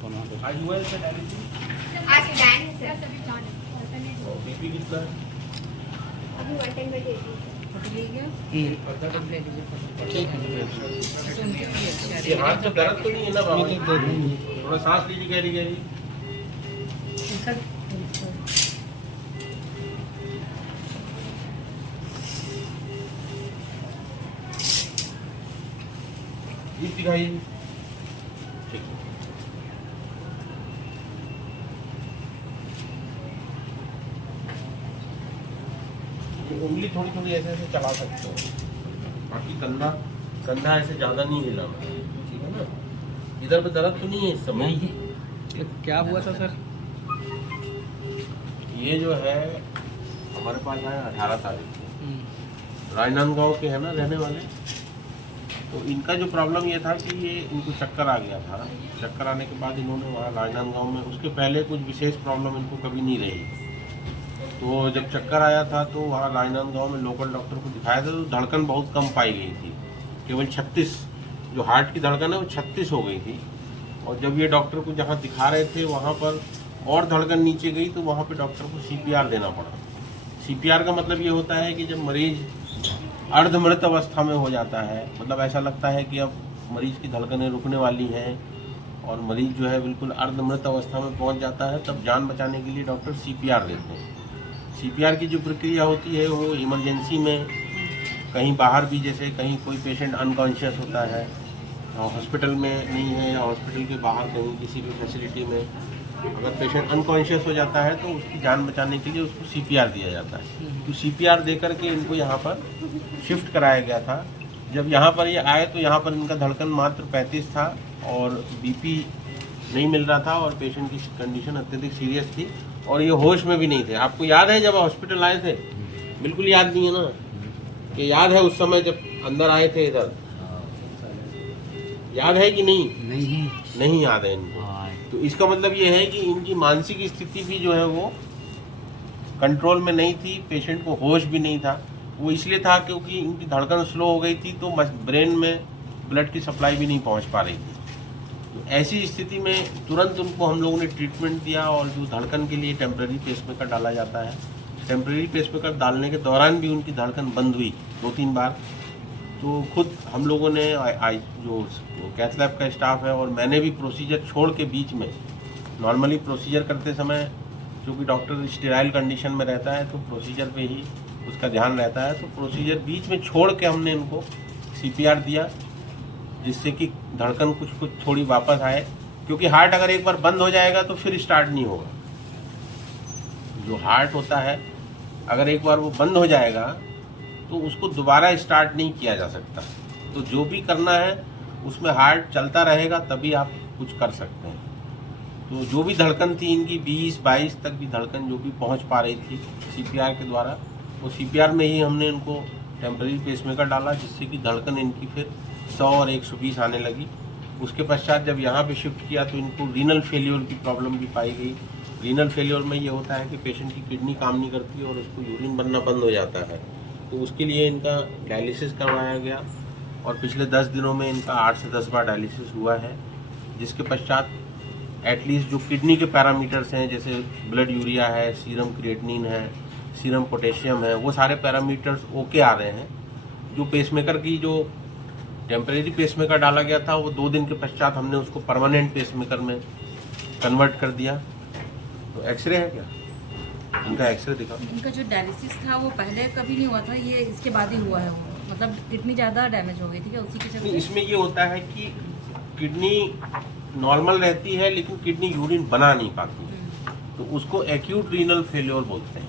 आज हुआ है इसका डायलिसिस? आज डैन है सर। बीपी कितना है? अभी 110 बजे ये हाथ में दर्द तो नहीं है ना बाबा? थोड़ा सांस लीजिए गहरी गहरी। जीप दिखाइए। ठीक है। उंगली थोड़ी थोड़ी ऐसे ऐसे चला सकते हो, बाकी कंधा ऐसे ज्यादा नहीं हिलाना, ठीक है ना? इधर पे दर्द तो नहीं है इस समय? क्या हुआ था सर? ये जो है हमारे पास है 18 तारीख को, राजनांदगांव के है ना रहने वाले। तो इनका जो प्रॉब्लम ये था कि ये इनको चक्कर आ गया था। चक्कर आने के बाद इन्होंने वहाँ राजनांदगांव में, उसके पहले कुछ विशेष प्रॉब्लम इनको कभी नहीं रही। तो जब चक्कर आया था तो वहाँ राजनांदगांव में लोकल डॉक्टर को दिखाया था, तो धड़कन बहुत कम पाई गई थी, केवल 36, जो हार्ट की धड़कन है वो 36 हो गई थी। और जब ये डॉक्टर को जहाँ दिखा रहे थे वहाँ पर और धड़कन नीचे गई, तो वहाँ पे डॉक्टर को CPR देना पड़ा। CPR का मतलब ये होता है कि जब मरीज अर्धमृत अवस्था में हो जाता है, मतलब ऐसा लगता है कि अब मरीज की धड़कनें रुकने वाली हैं और मरीज जो है बिल्कुल अर्धमृत अवस्था में पहुंच जाता है, तब जान बचाने के लिए डॉक्टर CPR देते हैं। CPR की जो प्रक्रिया होती है वो इमरजेंसी में कहीं बाहर भी, जैसे कहीं कोई पेशेंट अनकॉन्शियस होता है, हॉस्पिटल में नहीं है या हॉस्पिटल के बाहर कहीं किसी भी फैसिलिटी में अगर पेशेंट अनकॉन्शियस हो जाता है तो उसकी जान बचाने के लिए उसको CPR दिया जाता है। तो CPR दे करके इनको यहाँ पर शिफ्ट कराया गया था। जब यहाँ पर ये आए तो यहाँ पर इनका धड़कन मात्र 35 था और BP नहीं मिल रहा था और पेशेंट की कंडीशन अत्यधिक सीरियस थी और ये होश में भी नहीं थे। आपको याद है जब हॉस्पिटल आए थे? बिल्कुल याद नहीं है ना? कि याद है उस समय जब अंदर आए थे इधर? याद है कि नहीं? नहीं याद है इनको। तो इसका मतलब ये है कि इनकी मानसिक स्थिति भी जो है वो कंट्रोल में नहीं थी, पेशेंट को होश भी नहीं था। वो इसलिए था क्योंकि इनकी धड़कन स्लो हो गई थी, तो ब्रेन में ब्लड की सप्लाई भी नहीं पहुंच पा रही थी। तो ऐसी स्थिति में तुरंत उनको हम लोगों ने ट्रीटमेंट दिया और जो धड़कन के लिए टेम्पररी पेसमेकर डाला जाता है, टेम्पररी पेसमेकर डालने के दौरान भी उनकी धड़कन बंद हुई 2-3 बार। तो खुद हम लोगों ने जो कैथ लैब का स्टाफ है और मैंने भी प्रोसीजर छोड़ के बीच में, नॉर्मली प्रोसीजर करते समय क्योंकि डॉक्टर स्टेराइल कंडीशन में रहता है तो प्रोसीजर पे ही उसका ध्यान रहता है, तो प्रोसीजर बीच में छोड़ के हमने इनको CPR दिया, जिससे कि धड़कन कुछ थोड़ी वापस आए, क्योंकि हार्ट अगर एक बार बंद हो जाएगा तो फिर स्टार्ट नहीं होगा। जो हार्ट होता है अगर एक बार वो बंद हो जाएगा तो उसको दोबारा स्टार्ट नहीं किया जा सकता। तो जो भी करना है उसमें हार्ट चलता रहेगा तभी आप कुछ कर सकते हैं। तो जो भी धड़कन थी इनकी 20-22 तक भी धड़कन जो भी पहुंच पा रही थी CPR के द्वारा, वो CPR में ही हमने इनको टेम्पररी पेसमेकर डाला, जिससे कि धड़कन इनकी फिर 100 और 120 आने लगी। उसके पश्चात जब यहाँ पे शिफ्ट किया तो इनको रीनल फेल्योर की प्रॉब्लम भी पाई गई। रीनल फेल्योर में ये होता है कि पेशेंट की किडनी काम नहीं करती और उसको यूरिन बनना बंद हो जाता है, तो उसके लिए इनका डायलिसिस करवाया गया और पिछले 10 दिनों में इनका 8 से 10 बार डायलिसिस हुआ है, जिसके पश्चात एटलीस्ट जो किडनी के पैरामीटर्स हैं, जैसे ब्लड यूरिया है, सीरम क्रिएटिनिन है, सीरम पोटेशियम है, वो सारे पैरामीटर्स ओके आ रहे हैं। जो पेसमेकर की जो टेम्परेरी पेसमेकर डाला गया था वो 2 दिन के पश्चात हमने उसको परमानेंट पेसमेकर में कन्वर्ट कर दिया। तो एक्सरे है क्या? इनका एक्सरे दिखा। इनका जो डायलिसिस था वो पहले कभी नहीं हुआ था, ये इसके बाद ही हुआ है। वो मतलब किडनी ज़्यादा डैमेज हो गई थी क्या उसी के चलते? इसमें ये होता है कि किडनी नॉर्मल रहती है लेकिन किडनी यूरिन बना नहीं पाती, तो उसको एक्यूट रीनल फेल्योर बोलते हैं।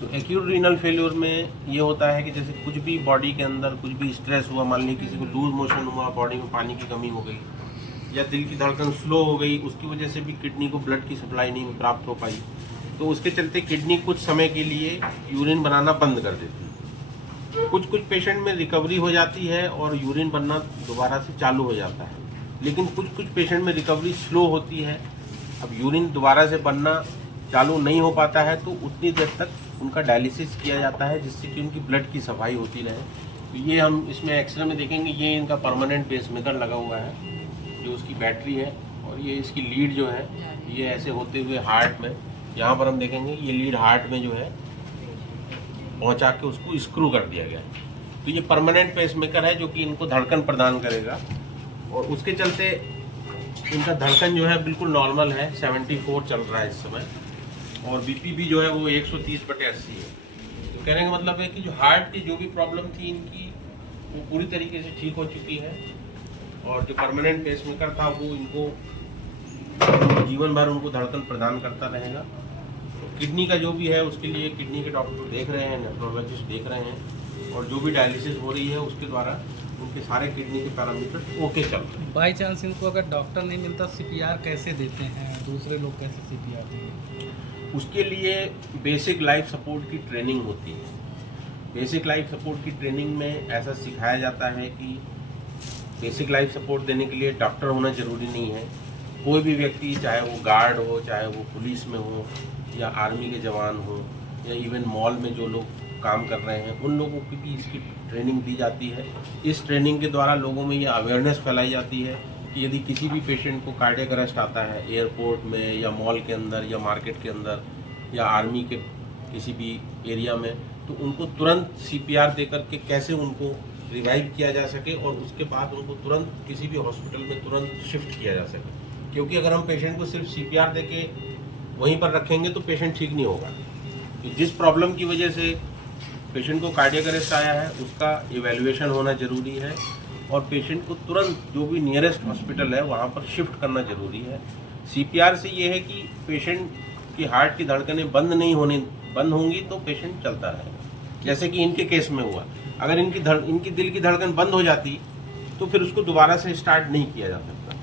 तो एक्यूट रीनल फेल्योर में ये होता है कि जैसे कुछ भी बॉडी के अंदर कुछ भी स्ट्रेस हुआ, मान लीजिए किसी को लूज मोशन हुआ, बॉडी में पानी की कमी हो गई या दिल की धड़कन स्लो हो गई, उसकी वजह से भी किडनी को ब्लड की सप्लाई नहीं प्राप्त हो पाई, तो उसके चलते किडनी कुछ समय के लिए यूरिन बनाना बंद कर देती है। कुछ पेशेंट में रिकवरी हो जाती है और यूरिन बनना दोबारा से चालू हो जाता है, लेकिन कुछ पेशेंट में रिकवरी स्लो होती है। अब यूरिन दोबारा से बनना चालू नहीं हो पाता है तो उतनी देर तक उनका डायलिसिस किया जाता है, जिससे कि उनकी ब्लड की सफाई होती रहे। तो ये हम इसमें एक्सरे में देखेंगे, ये इनका परमानेंट पेसमेकर लगा हुआ है, जो उसकी बैटरी है और और ये इसकी लीड जो है ये ऐसे होते हुए हार्ट में, यहाँ पर हम देखेंगे ये लीड हार्ट में जो है पहुँचा के उसको स्क्रू कर दिया गया है। तो ये परमानेंट पेसमेकर है जो कि इनको धड़कन प्रदान करेगा और उसके चलते इनका धड़कन जो है बिल्कुल नॉर्मल है, 74 चल रहा है इस समय और बीपी भी जो है वो 130/80 है। तो कहने का मतलब है कि जो हार्ट की जो भी प्रॉब्लम थी इनकी वो पूरी तरीके से ठीक हो चुकी है और जो परमानेंट पेसमेकर था वो इनको जीवन भर उनको धड़कन प्रदान करता रहेगा। तो किडनी का जो भी है उसके लिए किडनी के डॉक्टर देख रहे हैं, नेफ्रोलॉजिस्ट देख रहे हैं और जो भी डायलिसिस हो रही है उसके द्वारा उनके सारे किडनी के पैरामीटर ओके चल रहे हैं। बाई चांस इनको अगर डॉक्टर नहीं मिलता सीपीआर कैसे देते हैं, दूसरे लोग कैसे सीपीआर देंगे? उसके लिए बेसिक लाइफ सपोर्ट की ट्रेनिंग होती है। बेसिक लाइफ सपोर्ट की ट्रेनिंग में ऐसा सिखाया जाता है कि बेसिक लाइफ सपोर्ट देने के लिए डॉक्टर होना ज़रूरी नहीं है। कोई भी व्यक्ति, चाहे वो गार्ड हो, चाहे वो पुलिस में हो या आर्मी के जवान हो या इवन मॉल में जो लोग काम कर रहे हैं, उन लोगों की भी इसकी ट्रेनिंग दी जाती है। इस ट्रेनिंग के द्वारा लोगों में ये अवेयरनेस फैलाई जाती है कि यदि किसी भी पेशेंट को कार्डियक अरेस्ट आता है एयरपोर्ट में या मॉल के अंदर या मार्केट के अंदर या आर्मी के किसी भी एरिया में, तो उनको तुरंत सीपीआर दे करके कैसे उनको रिवाइव किया जा सके और उसके बाद उनको तुरंत किसी भी हॉस्पिटल में तुरंत शिफ्ट किया जा सके। क्योंकि अगर हम पेशेंट को सिर्फ सीपीआर दे के वहीं पर रखेंगे तो पेशेंट ठीक नहीं होगा। तो जिस प्रॉब्लम की वजह से पेशेंट को कार्डियक अरेस्ट आया है उसका इवैल्यूएशन होना ज़रूरी है और पेशेंट को तुरंत जो भी नियरेस्ट हॉस्पिटल है वहाँ पर शिफ्ट करना ज़रूरी है। सीपीआर से ये है कि पेशेंट की हार्ट की धड़कनें बंद होंगी तो पेशेंट चलता रहेगा। जैसे कि इनके केस में हुआ, अगर इनकी दिल की धड़कन बंद हो जाती तो फिर उसको दोबारा से स्टार्ट नहीं किया जा सकता।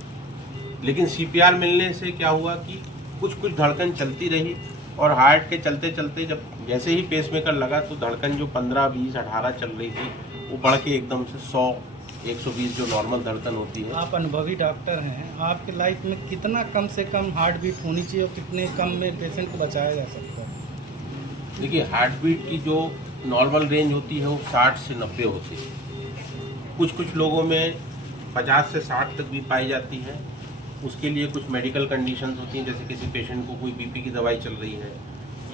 लेकिन सीपीआर मिलने से क्या हुआ कि कुछ धड़कन चलती रही और हार्ट के चलते चलते जब जैसे ही पेसमेकर लगा तो धड़कन जो 15, 20, 18 चल रही थी वो बढ़ के एकदम से 100, 120 जो नॉर्मल धड़कन होती है। आप अनुभवी डॉक्टर हैं, आपके लाइफ में कितना कम से कम हार्ट बीट होनी चाहिए और कितने कम में पेशेंट को बचाया जा सकता है? देखिए, हार्ट बीट की जो नॉर्मल रेंज होती है वो 60 से 90 होती है। कुछ लोगों में 50 से 60 तक भी पाई जाती है। उसके लिए कुछ मेडिकल कंडीशंस होती हैं, जैसे किसी पेशेंट को कोई बीपी की दवाई चल रही है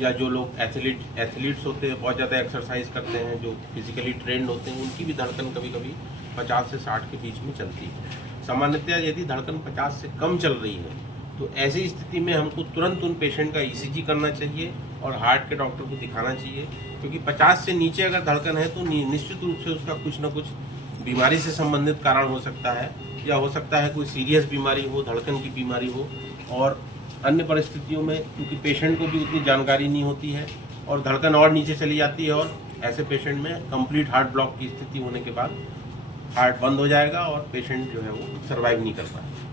या जो लोग एथलीट्स होते हैं, बहुत ज़्यादा एक्सरसाइज करते हैं, जो फिजिकली ट्रेंड होते हैं, उनकी भी धड़कन कभी कभी 50 से 60 के बीच में चलती है। सामान्यतया यदि धड़कन 50 से कम चल रही है तो ऐसी स्थिति में हमको तुरंत उन पेशेंट का ईसीजी करना चाहिए और हार्ट के डॉक्टर को दिखाना चाहिए, क्योंकि 50 से नीचे अगर धड़कन है तो निश्चित रूप से उसका कुछ ना कुछ बीमारी से संबंधित कारण हो सकता है या हो सकता है कोई सीरियस बीमारी हो, धड़कन की बीमारी हो। और अन्य परिस्थितियों में क्योंकि पेशेंट को भी उतनी जानकारी नहीं होती है और धड़कन और नीचे चली जाती है और ऐसे पेशेंट में कंप्लीट हार्ट ब्लॉक की स्थिति होने के बाद हार्ट बंद हो जाएगा और पेशेंट जो है वो सर्वाइव नहीं कर पाएगा।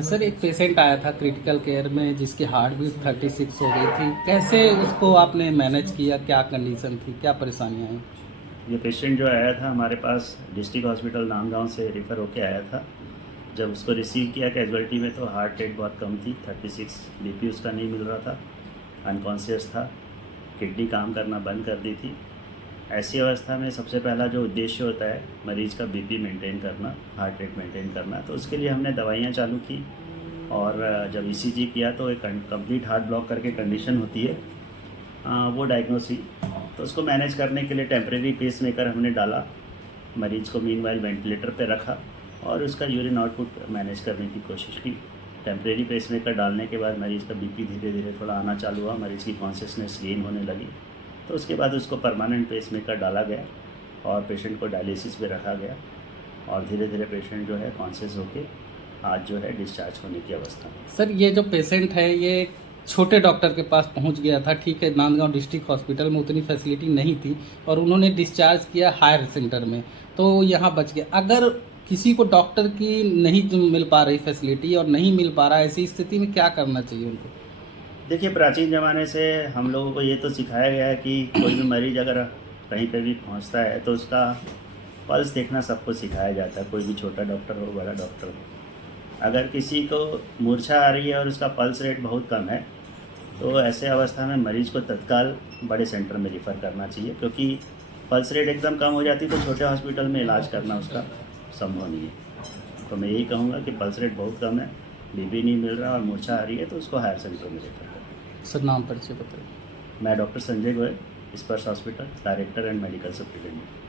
सर, एक पेशेंट आया था क्रिटिकल केयर में जिसकी हार्ट बीट 36 हो गई थी, कैसे उसको आपने मैनेज किया, क्या कंडीशन थी, क्या परेशानियाँ हैं? ये पेशेंट जो आया था हमारे पास डिस्ट्रिक्ट हॉस्पिटल नांदगांव से रेफ़र होके आया था। जब उसको रिसीव किया कैजुअल्टी में तो हार्ट रेट बहुत कम थी, 36, बीपी उसका नहीं मिल रहा था, अनकॉन्शियस था, किडनी काम करना बंद कर दी थी। ऐसी अवस्था में सबसे पहला जो उद्देश्य होता है मरीज़ का बीपी मेंटेन करना, हार्ट रेट मेंटेन करना, तो उसके लिए हमने दवाइयाँ चालू की और जब ईसीजी किया तो एक कंप्लीट हार्ट ब्लॉक करके कंडीशन होती है, वो डायग्नोस हुई। तो उसको मैनेज करने के लिए टेम्परेरी पेसमेकर हमने डाला, मरीज़ को मीनवाइल वेंटिलेटर पे रखा और उसका यूरिन आउटपुट मैनेज करने की कोशिश की। टेम्परेरी पेसमेकर डालने के बाद मरीज़ का बीपी धीरे धीरे थोड़ा आना चालू हुआ, मरीज़ की कॉन्शियसनेस गेन होने लगी। तो उसके बाद उसको परमानेंट पेसमेकर डाला गया और पेशेंट को डायलिसिस पे रखा गया और धीरे धीरे पेशेंट जो है कॉन्शियस होके आज जो है डिस्चार्ज होने की अवस्था में। सर, ये जो पेशेंट है ये छोटे डॉक्टर के पास पहुंच गया था, ठीक है, नांदगांव डिस्ट्रिक्ट हॉस्पिटल में उतनी फैसिलिटी नहीं थी और उन्होंने डिस्चार्ज किया हायर सेंटर में, तो यहाँ बच गया। अगर किसी को डॉक्टर की नहीं मिल पा रही फैसिलिटी और नहीं मिल पा रहा, ऐसी स्थिति में क्या करना चाहिए उनको? देखिए, प्राचीन ज़माने से हम लोगों को ये तो सिखाया गया है कि कोई भी मरीज़ अगर कहीं पे भी पहुंचता है तो उसका पल्स देखना सबको सिखाया जाता है, कोई भी छोटा डॉक्टर हो बड़ा डॉक्टर हो। अगर किसी को मूर्छा आ रही है और उसका पल्स रेट बहुत कम है तो ऐसे अवस्था में मरीज़ को तत्काल बड़े सेंटर में रिफ़र करना चाहिए, क्योंकि पल्स रेट एकदम कम हो जाती तो छोटे हॉस्पिटल में इलाज करना उसका संभव नहीं है। तो मैं यही कहूँगा कि पल्स रेट बहुत कम है, बीपी नहीं मिल रहा और मूर्छा आ रही है, तो उसको हायर सेंटर में रेफर करें। सर नाम परिचय बताइए। मैं डॉक्टर संजय गोयल, स्पर्श hospital, director and medical superintendent.